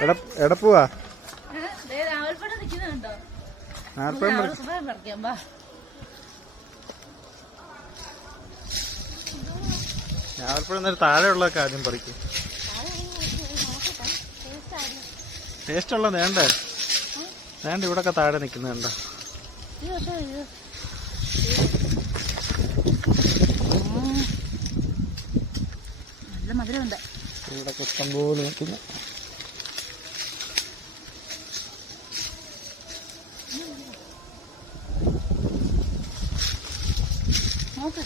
എട പോവാ. രാവിലെ നിൽക്കുന്നുണ്ടോ നാൽപ്പഴം പറി- സുഖം പറിക്കാം ബാ ഞാവൽപ്പഴം നേരം താഴെയുള്ളതൊക്കെ ആദ്യം പറിക്കും. ടേസ്റ്റ് ഉള്ള വേണ്ടേ? വേണ്ട ഇവിടൊക്കെ താഴെ നിൽക്കുന്നുണ്ട നല്ല മധുരമുണ്ട്. ഇവിടെ ഇഷ്ടം പോലെ നിൽക്കുന്നു നോക്ക്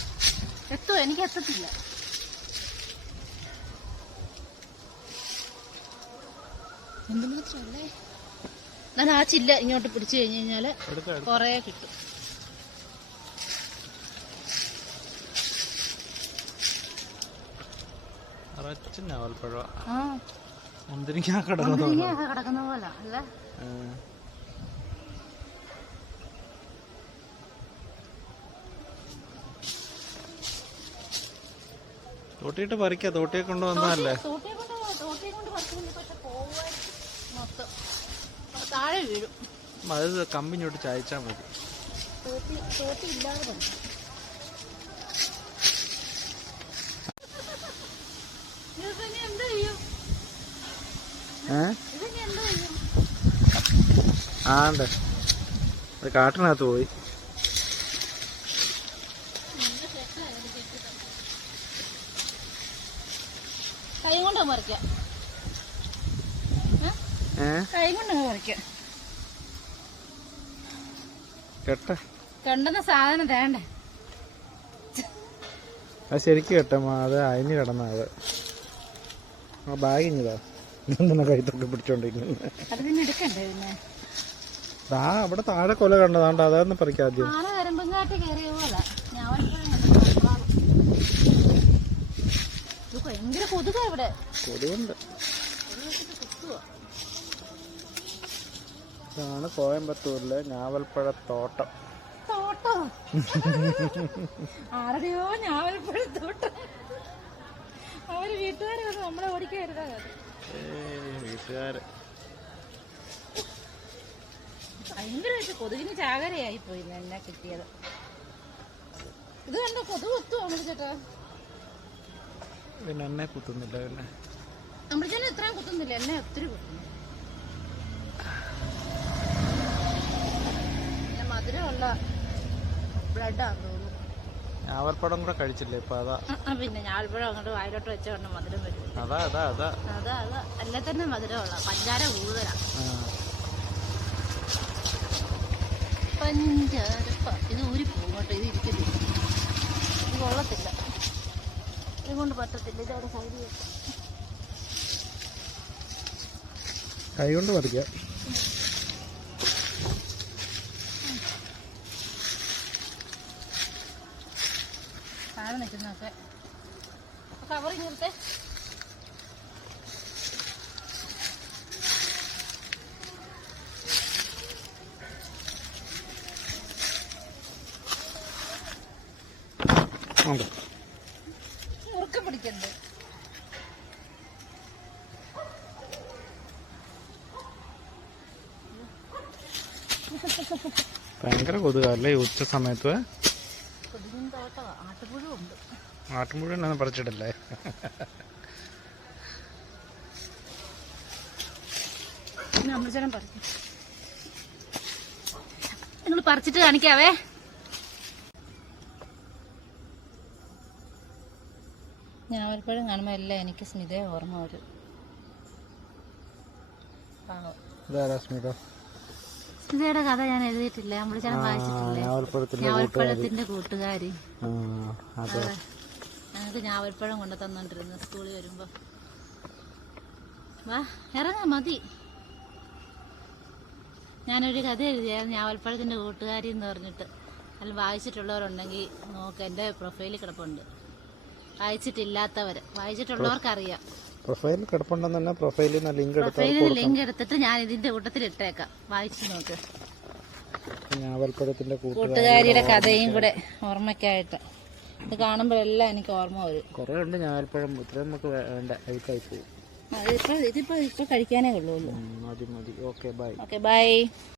എത്തുമോ എനിക്ക് എത്തത്തില്ല എന്തുമാത്രല്ലേ ഞാൻ ആ ചില്ല ഇങ്ങോട്ട് പിടിച്ചു കഴിഞ്ഞു കഴിഞ്ഞാൽ. കൊറേ കിട്ടും. ആ. കിടക്കുന്ന പോലെ അല്ലേ? തോട്ടിയിട്ട് പറിക്ക. തോട്ടിയെ കൊണ്ട് വന്നതല്ലേ താഴെ വീഴും. അത് കമ്പിഞ്ഞോട്ട് ചായച്ചാ മതി. ആണ്ട് അത് കാട്ടിനകത്ത് പോയി. കൈ കൊണ്ട് മറിക്കാം ഏ? ഏ? കൈ കൊണ്ട് മറിക്കാം കെട്ട. കണ്ടുന്ന സാധനം തേണ്ടേ. അത് ശരിക്കും കെട്ടമ്മ അത് അയിന് കിടന്ന അത്. ആ ബാഗ് ഇഞ്ഞതാ. ഇതെന്തിനാ കൈത്തൊക്കെ പിടിച്ചോണ്ടിരിക്കുന്നത് അവിടെ താഴെ കൊല കണ്ടതാണ്ട്. അതാന്ന് പറിക്കാം ആദ്യം ആന കരമ്പങ്കാട്ടി കയറിയ പോലെ ഞാൻ ഇത് ഭയങ്കര കൊതുകാ ഇവിടെ. കൊതുകുണ്ട്. ഇതാണ് കോയമ്പത്തൂരിലെ ഞാവൽപ്പഴത്തോട്ടം തോട്ടോ. ആരുടെയോ ഞാവൽപ്പഴ തോട്ടം. അവർ വീട്ടുകാരെ വന്ന് നമ്മളെ ഓടിക്കരുതാ വീട്ടുകാര്. ഭയങ്കരമായിട്ട് കൊതുകിന് ചാകരയായി പോയി എന്നെ കിട്ടിയത്. ഇത് കണ്ടോ കൊതുക് ഒത്തുവാ അമൃതേട്ടാ പിന്നെ എന്നെ കുത്തുന്നില്ല പിന്നെ. അമൃതേനെ ഇത്രയും കുത്തുന്നില്ല എന്നെ ഒത്തിരി കുത്തുന്നു. പിന്നെ മധുരമുള്ള ബ്ലഡാന്ന് തോന്നുന്നു. ഞാവൽപ്പഴം കൂടെ കഴിച്ചില്ലേ ഇപ്പൊ അതാ. പിന്നെ ഞാൽപ്പഴം അങ്ങോട്ട് വായിലോട്ട് വെച്ചോണ്ട് മധുരം വരും. അതാ അതാ അതാ. അതാ അതാ. അല്ല തന്നെ മധുരമുള്ള പഞ്ചാര കൂടുതലാ. പഞ്ചാര ഇത് ഊരി കേട്ടോ ഇത് ഇരിക്കുന്നില്ല ഇത് കൊള്ളത്തില്ല. ഇതുകൊണ്ട് പറ്റത്തില്ല. ഇതവിടെ സൈഡ് കൈ കൊണ്ട് പറിക്കാം താഴെ കവർ ഇങ്ങനത്തെ. ഉണ്ട്. പിടിക്കരുത് ഭയങ്കര കൊതുകല്ലേ ഉച്ച സമയത്ത്? ആട്ടുമുഴുവൻ പറിച്ചിടല്ലേ നിങ്ങൾ പറിച്ചിട്ട് കാണിക്കാവേ. ഞാവൽപ്പഴം കാണുമ്പോൾ എല്ലാം എനിക്ക് സ്മിതയെ ഓർമ്മ വരും. സ്മിതയുടെ കഥ ഞാൻ എഴുതിയിട്ടില്ല. വായിച്ചിട്ടില്ലേ? ഞാവൽപ്പഴത്തിന്റെ കൂട്ടുകാരി. ഞങ്ങൾക്ക് ഞാവൽപ്പഴം കൊണ്ടു തന്നോണ്ടിരുന്നു സ്കൂളിൽ വരുമ്പോ. വാ ഇറങ്ങാ മതി. ഞാനൊരു കഥ എഴുതിയായിരുന്നു ഞാവൽപ്പഴത്തിന്റെ കൂട്ടുകാരി എന്ന് പറഞ്ഞിട്ട്. അതിൽ വായിച്ചിട്ടുള്ളവരുണ്ടെങ്കിൽ നോക്ക് എന്റെ പ്രൊഫൈലിൽ കിടപ്പുണ്ട്. വായിച്ചിട്ടില്ലാത്തവർ വായിച്ചിട്ടുള്ളവർക്കറിയാം. പ്രൊഫൈൽ കിടപ്പുണ്ടെന്ന് തന്നെ പ്രൊഫൈലിൽ നിന്ന് ലിങ്ക് പ്രൊഫൈലിൽ ലിങ്ക് എടുത്തിട്ട് ഞാൻ ഇതിന്റെ കൂട്ടത്തിൽ ഇട്ടേക്കാം. വായിച്ചു നോക്ക്. ഞാവൽപ്പഴത്തിന്റെ കൂട്ടുകാരിയുടെ കഥയും കൂടെ ഓർമ്മയ്ക്കായിട്ട്. ഇത് കാണുമ്പോഴെല്ലാം എനിക്ക് ഓർമ്മ വരും. കുറെ ഉണ്ട് ഞാവൽപ്പഴം. ഇത്രയും നമുക്ക് വേണ്ട. അഴുക്കായി പോകും ഇതിപ്പോ ഇതിപ്പോ ഇപ്പൊ കഴിക്കാനേ ഉള്ളൂ. മതി മതി. Okay bye. Okay bye.